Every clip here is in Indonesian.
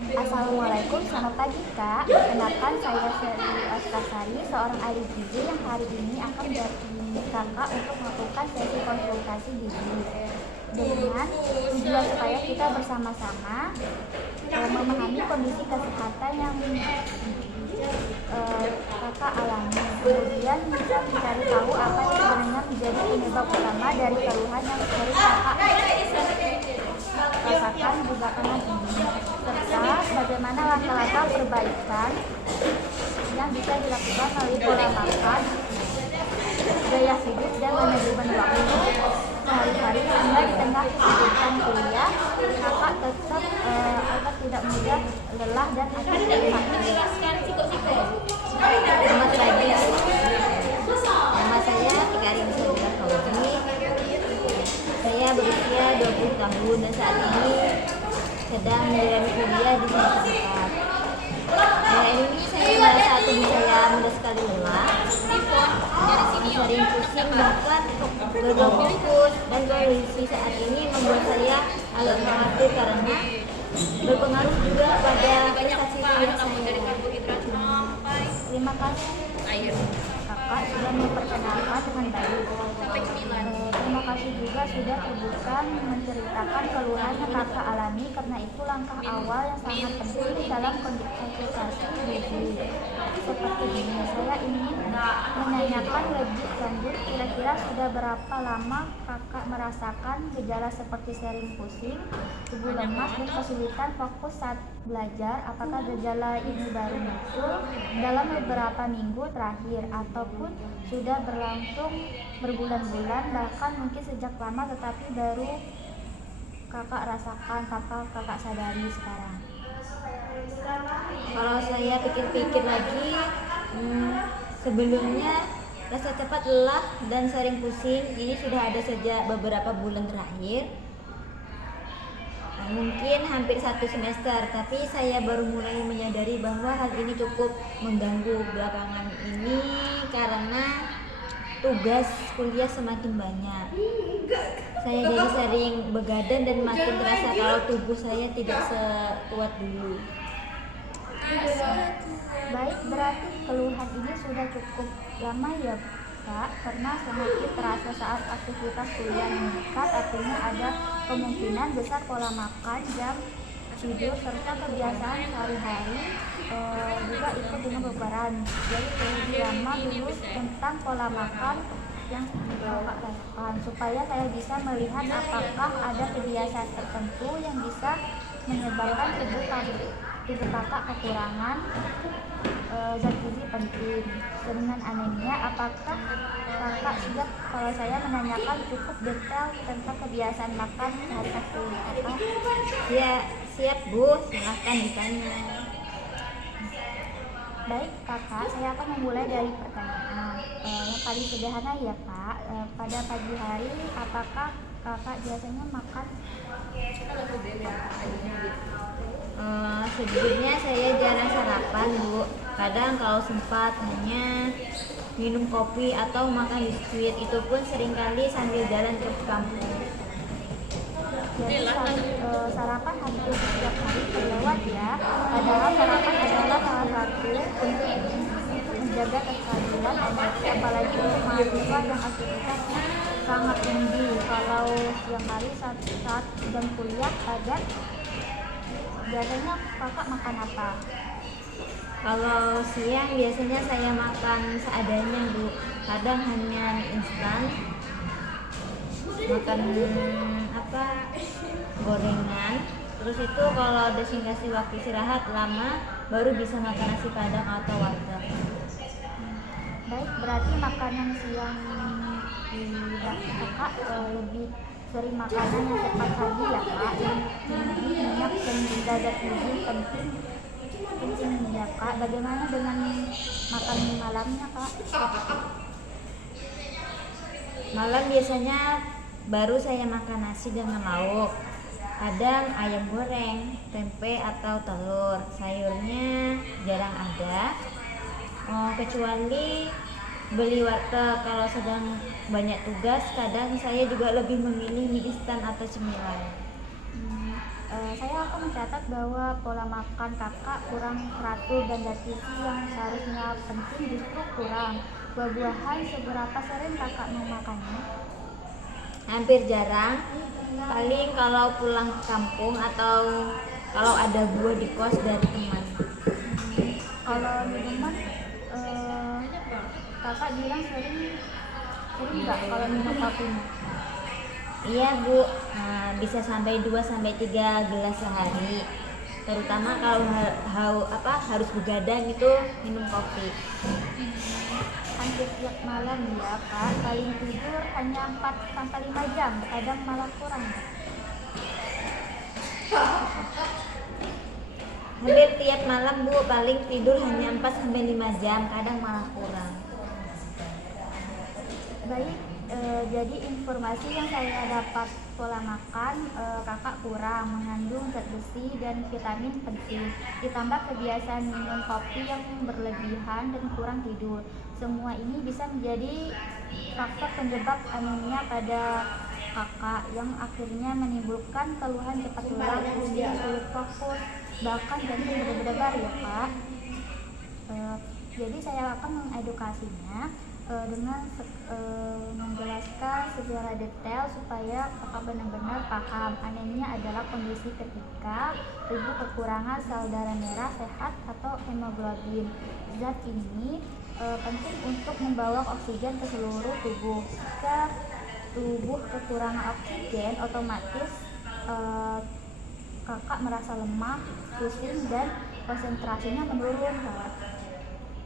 Assalamualaikum, selamat pagi Kak. Perkenalkan saya Seri Askasari, seorang ahli gizi yang hari ini akan mendampingi Kakak untuk melakukan sesi konsultasi gizi dengan tujuan supaya kita bersama-sama memahami kondisi kesehatan yang Kakak alami. Kemudian bisa mencari tahu apa yang sebenarnya menjadi penyebab utama dari keluhan yang sering Kakak rasakan di belakangan ini, serta bagaimana langkah-langkah perbaikan yang bisa dilakukan melalui pola makan, gaya hidup, dan manajemen waktu sehari-hari sehingga di tengah kesibukan kuliah Kakak tetap agar tidak mudah lelah dan akhirnya sakit. Selamat pagi. Nama saya Tika Arimsya Fauzi. Saya berusia 20 tahun dan saat ini sedang menjalani kuliah di semester 4. Ini saya merasa tubuh saya mudah sekali lelah, sering pusing, bahkan gagal fokus, dan kondisi saat ini membuat saya agak khawatir karena berpengaruh juga pada prestasi kuliah saya. Terima kasih Kakak sudah memperkenalkan dengan baik. Terima kasih juga sudah terbuka menceritakan keluhan yang Kakak alami, karena itu langkah awal yang sangat penting dalam konsultasi gizi seperti ini. Saya ingin menanyakan lebih lanjut, kira-kira sudah berapa lama Kakak merasakan gejala seperti sering pusing, tubuh lemas, dan kesulitan fokus saat belajar? Apakah gejala ini baru muncul dalam beberapa minggu terakhir ataupun sudah berlangsung berbulan-bulan, bahkan mungkin sejak lama tetapi baru Kakak rasakan tanpa Kakak sadari sekarang? Kalau saya pikir-pikir lagi, sebelumnya rasa cepat lelah dan sering pusing ini sudah ada sejak beberapa bulan terakhir. Mungkin hampir 1 semester, tapi saya baru mulai menyadari bahwa hal ini cukup mengganggu belakangan ini karena tugas kuliah semakin banyak. Saya jadi sering begadang dan makin terasa kalau tubuh saya tidak sekuat dulu. Baik, berarti keluhan ini sudah cukup lama ya Kak, karena semakin terasa saat aktivitas kuliah meningkat, artinya ada kemungkinan besar pola makan, jam tidur, serta kebiasaan sehari-hari juga ikut dengan berperan. Jadi lebih lama dulu tentang pola makan yang Kakak lakukan, supaya saya bisa melihat apakah ada kebiasaan tertentu yang bisa menyebabkan tubuh Kakak kekurangan zat gizi penting dengan anemia. Apakah Kakak siap kalau saya menanyakan cukup detail tentang kebiasaan makan sehari-hari Kakak? Ya, siap Bu, silahkan ditanya. Baik Kakak, saya akan memulai dari pertanyaan yang paling sederhana ya Kak. Pada pagi hari apakah Kakak biasanya makan? Sejujurnya saya jarang sarapan Bu. Kadang kalau sempat hanya minum kopi atau makan biskuit, itu pun seringkali sambil jalan ke kampus. Jadi sarapan hampir setiap hari terlewat ya. Padahal sarapan adalah salah satu untuk menjaga kestabilan energi, apalagi untuk mahasiswa yang aktivitasnya sangat tinggi. Kalau siang hari saat jam kuliah padat, biasanya Kakak makan apa? Kalau siang biasanya saya makan seadanya Bu. Kadang hanya mie instan, makan gorengan. Terus itu kalau ada dikasih waktu istirahat lama baru bisa makan nasi padang atau warteg. Baik, berarti makanan siang di Kakak lebih sering makanan yang cepat saji ya Kak, yang tinggi minyak dan zat gizi penting ya Kak. Bagaimana dengan makan malamnya Kak? Malam biasanya baru saya makan nasi dengan lauk, kadang ayam goreng, tempe atau telur. Sayurnya jarang ada, kecuali beli warteg. Kalau sedang banyak tugas, kadang saya juga lebih memilih mie instan atau cemilan. Saya akan mencatat bahwa pola makan kakak kurang teratur dan zat gizi yang seharusnya penting justru kurang. Buah-buahan seberapa sering kakak memakannya? Hampir jarang, paling kalau pulang ke kampung atau kalau ada buah di kos dari teman. Kalau minuman, kakak bilang sering nggak kalau minum kopinya? Iya Bu, bisa sampai 2 sampai 3 gelas sehari. Terutama kalau harus begadang itu minum kopi. Hampir tiap malam ya kak, paling tidur hanya 4 sampai 5 jam, kadang malah kurang. Hampir tiap malam Bu, paling tidur hanya 4 sampai 5 jam, kadang malah kurang. Baik, jadi informasi yang saya dapat pola makan kakak kurang mengandung zat besi dan vitamin penting, ditambah kebiasaan minum kopi yang berlebihan dan kurang tidur. Semua ini bisa menjadi faktor penyebab anemia pada kakak yang akhirnya menimbulkan keluhan cepat lelah, pusing, sulit fokus, bahkan jantung berdebar ya kak. Jadi saya akan mengedukasinya dengan menjelaskan secara detail supaya kakak benar-benar paham. Anemia adalah kondisi ketika tubuh kekurangan sel darah merah sehat atau hemoglobin. Zat ini penting untuk membawa oksigen ke seluruh tubuh. Jika tubuh kekurangan oksigen, otomatis kakak merasa lemah, pusing, dan konsentrasinya menurun kak.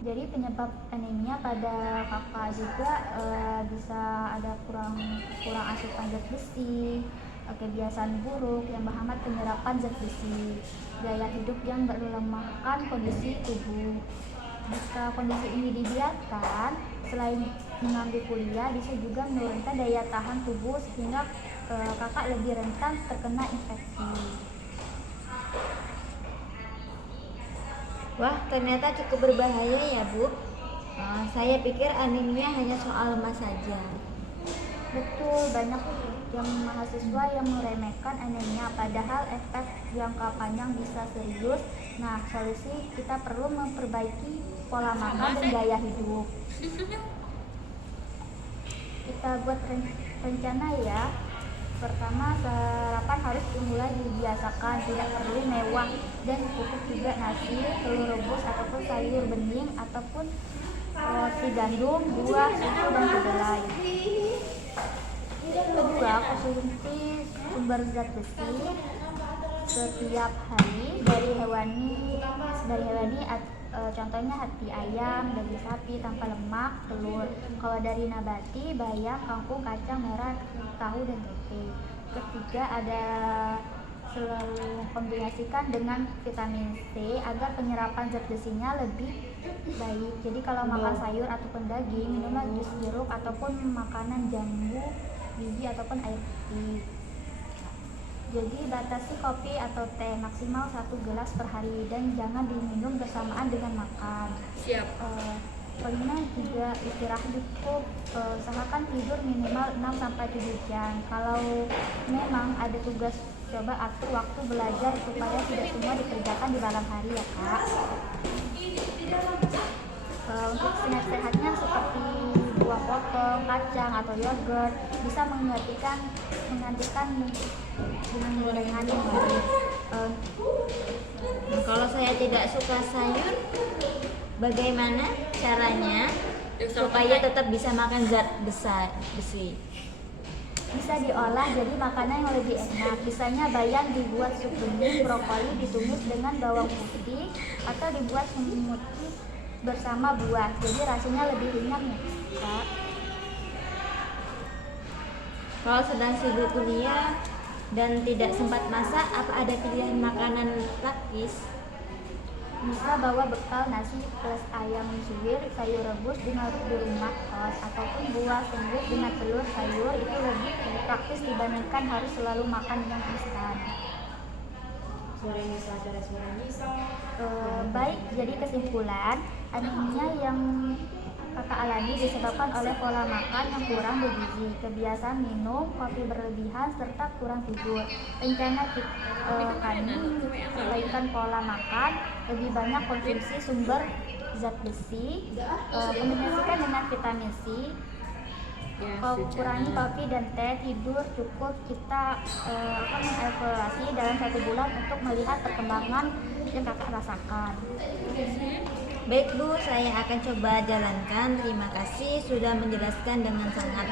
Jadi penyebab anemia pada kakak juga bisa ada kurang asupan zat besi, kebiasaan buruk yang menghambat penyerapan zat besi, gaya hidup yang berlemahkan kondisi tubuh. Jika kondisi ini dibiarkan, selain mengambil kuliah, bisa juga menurunkan daya tahan tubuh sehingga kakak lebih rentan terkena infeksi. Wah, ternyata cukup berbahaya ya Bu. Saya pikir anemia hanya soal lemas saja. Betul, banyak yang mahasiswa yang meremehkan anemia, padahal efek jangka panjang bisa serius. Nah, solusi kita perlu memperbaiki pola makan dan gaya hidup. Kita buat rencana ya. Pertama, sarapan harus dimulai dibiasakan, tidak perlu mewah dan cukup juga nasi, telur rebus ataupun sayur bening ataupun roti gandum, buah, susu dan kedelai. Kedua, konsumsi sumber zat besi setiap hari dari hewani contohnya hati ayam, daging sapi tanpa lemak, telur. Kalau dari nabati, bayam, kangkung, kacang merah, tahu dan tempe. Ketiga, ada selalu kombinasikan dengan vitamin C agar penyerapan zat besinya lebih baik. Jadi kalau makan sayur ataupun daging, minumlah jus jeruk ataupun makanan jambu, biji ataupun air putih. Jadi batasi kopi atau teh maksimal 1 gelas per hari dan jangan diminum bersamaan dengan makan. Siap. Kelima juga istirahat cukup, usahakan tidur minimal 6-7 jam. Kalau memang ada tugas, coba atur waktu belajar supaya tidak semua dikerjakan di malam hari ya kak. Untuk snack sehatnya seperti buah potong, kacang atau yogurt bisa menggantikan dengan gorengan yang baik. Kalau saya tidak suka sayur, bagaimana caranya supaya tetap bisa makan zat besi? Bisa diolah jadi makanan yang lebih enak. Misalnya bayam dibuat sup bening, brokoli ditumis dengan bawang putih, atau dibuat smoothie bersama buah. Jadi rasanya lebih ringan ya kak. Kalau sedang sibuk kuliah dan tidak sempat masak, apa ada pilihan makanan praktis? Bisa bawa bekal nasi plus ayam suwir, sayur rebus dengan di rumah kos, ataupun buah sandwich dengan telur sayur. Itu lebih praktis dibandingkan harus selalu makan yang instan. Baik, jadi kesimpulan, anemia yang kakak alami disebabkan oleh pola makan yang kurang bergizi, kebiasaan minum kopi berlebihan, serta kurang tidur. Rencana kami perbaikan pola makan, lebih banyak konsumsi sumber zat besi, kombinasikan dengan vitamin C, kurangi kopi dan teh, tidur cukup. Kita akan mengevaluasi dalam 1 bulan untuk melihat perkembangan yang kakak rasakan. Baik Bu, saya akan coba jalankan. Terima kasih sudah menjelaskan dengan sangat